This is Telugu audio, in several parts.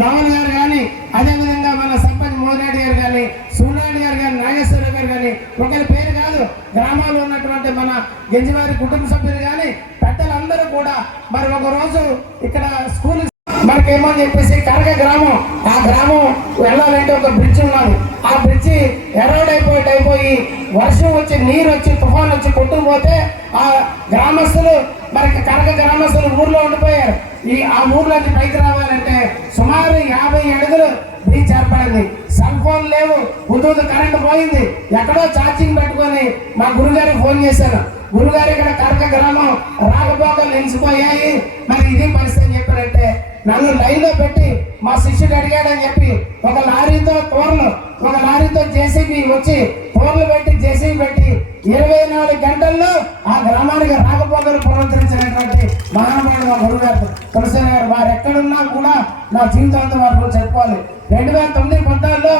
మోహన్ గారు కానీ, అదేవిధంగా మన సర్పంచ్ మోహన్ గారు కానీ, సూర్యనారాయణ గారు కానీ, నాగేశ్వరరావు గారు కానీ, ఒకరి పేరు కాదు గ్రామాల్లో ఉన్నటువంటి మన గెంజివారి కుటుంబ సభ్యులు కానీ పెద్దలందరూ కూడా మరి ఒక రోజు ఇక్కడ స్కూల్ మనకేమో చెప్పేసి కరగ గ్రామం, ఆ గ్రామం వెళ్ళాలంటే ఒక బ్రిడ్జ్ ఉన్నది. ఆ బ్రిడ్జి ఎరోడ్ అయిపోయి వర్షం వచ్చి నీరు వచ్చి తుఫాన్ వచ్చి కొట్టుకుపోతే ఆ గ్రామస్తులు మరి కరగ గ్రామస్తులు ఊర్లో ఉండిపోయారు. ఆ ఊర్లోకి పైకి రావాలంటే సుమారు 50 అడుగులు బ్రిడ్జ్ ఏర్పడింది. సెల్ ఫోన్ లేవు, ఉదూదు కరెంట్ పోయింది. ఎక్కడో ఛార్జింగ్ పెట్టుకొని మా గురుగారికి ఫోన్ చేశాను. గురుగారు ఇక్కడ కరగ గ్రామం రాకపోకలు నిలిచిపోయాయి, మరి ఇది పరిస్థితి అని చెప్పారంటే నన్ను లైన్లో పెట్టి మా శిష్యుడు అడిగాడని చెప్పి ఒక లారీతో జేసీబీ వచ్చి తోర్లు పెట్టి జేసీబీ పెట్టి 24 గంటల్లో ఆ గ్రామానికి రాకపోకలు పునరుద్ధరించినటువంటి మహానుభావుడు మా గురుగారు తులసి గారు. వారు ఎక్కడున్నా కూడా నా జీవితంతో వారు చెప్పుకోవాలి. 2009-14లో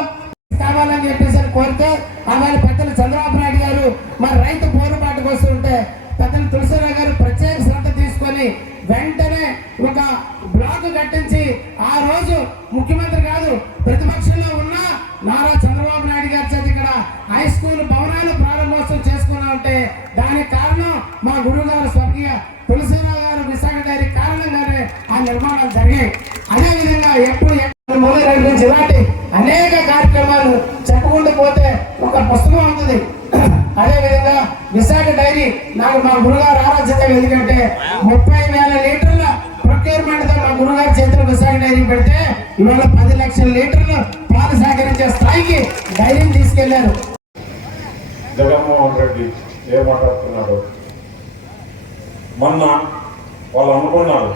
కావాలని చెప్పేసి కోరితే అలాగే పెద్దలు చంద్రబాబు నాయుడు గారు మరి రైతు పోరుబాటుకు వస్తుంటే పెద్దలు తులసిరావు గారు ప్రత్యేక శ్రద్ధ తీసుకొని వెంటనే ఒక బ్లాక్ కట్టించి ఆ రోజు ముఖ్యమంత్రి కాదు ప్రతిపక్షంలో ఉన్న నారా చంద్రబాబు నాయుడు గారి చేత ఇక్కడ హై స్కూల్ భవనాలు ప్రారంభోత్సవం చేసుకున్నామంటే దానికి కారణం మా గురుగారు స్వర్గీయ తులసిరావు గారు విశాఖ డైరీ కారణంగానే ఆ నిర్మాణాలు జరిగాయి. అదేవిధంగా ఎప్పుడు నుంచి ఇలాంటి అనేక కార్యక్రమాలు చెప్పుకుంటూ పోతే ఒక పుస్తకం అవుతుంది. అదేవిధంగా విశాఖ డైరీ నాకు మా గురుగారు ఆరాధ్యత. ఎందుకంటే 30,000 లీటర్ల ప్రొక్యూర్మెంట్ తో మా గురుగారి చేతిలో విశాఖ డైరీ పెడితే ఇవాళ 10 లక్షల లీటర్లు పాలు సేకరించే స్థాయికి డైరీని తీసుకెళ్లారు. జగన్మోహన్ రెడ్డి ఏం మాట్లాడుతున్నాడు? మొన్న వాళ్ళు అనుకున్నారు,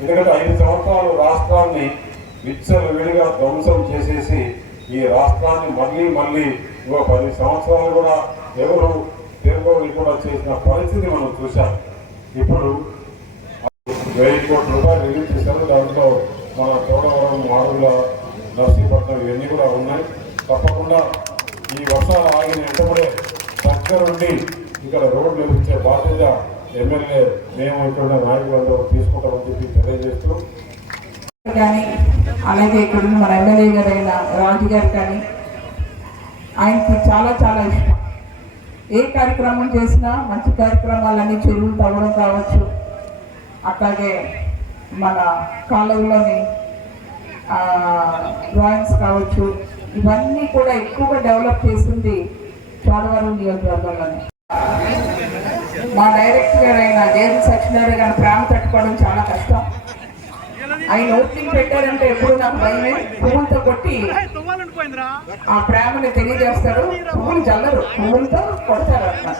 ఎందుకంటే 5 సంవత్సరాలు రాష్ట్రాన్ని విడిగా ధ్వంసం చేసేసి ఈ రాష్ట్రాన్ని మళ్ళీ ఇంకో 10 సంవత్సరాలు కూడా ఎవరు తెలుగు కూడా చేసిన పరిస్థితి మనం చూసాం. ఇప్పుడు 1000 కోట్ల రూపాయలు రిలీజ్ చేశారు. దాంట్లో మన చోడవరం, మాడుగుల, నర్సీపట్నం ఇవన్నీ కూడా ఉన్నాయి. తప్పకుండా ఈ వర్షాలు ఆగిన వెంటనే దగ్గరుండి ఇక్కడ రోడ్లు నిర్మించే బాధ్యత ఎమ్మెల్యే మేము ఇక్కడ నాయకులందరూ తీసుకుంటామని చెప్పి తెలియజేస్తూ, కానీ అలాగే ఇక్కడ మన ఎమ్మెల్యే గారైన రాజు గారు కానీ ఆయనకి చాలా ఇష్టం. ఏ కార్యక్రమం చేసినా మంచి కార్యక్రమాలన్నీ చెరువులు తవ్వడం కావచ్చు, అట్లాగే మన కాలువలోని డ్రాయింగ్స్ కావచ్చు, ఇవన్నీ కూడా ఎక్కువగా డెవలప్ చేసింది చోడవరం నియోజకవర్గంలోనే. మా డైరెక్టర్ గారు అయిన జేఎం సత్యనారాయణ గారి ప్రేమ తట్టుకోవడం చాలా కష్టం. ఆయన ఓపెనింగ్ పెట్టారంటే ఎప్పుడు నాకు భయమే. పువ్వులతో కొట్టి ఆ ప్రేమని తెలియజేస్తారు. పువ్వులు చల్లరు, పువ్వులతో కొడతారు అట్లా.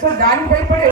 సో దానికి భయపడే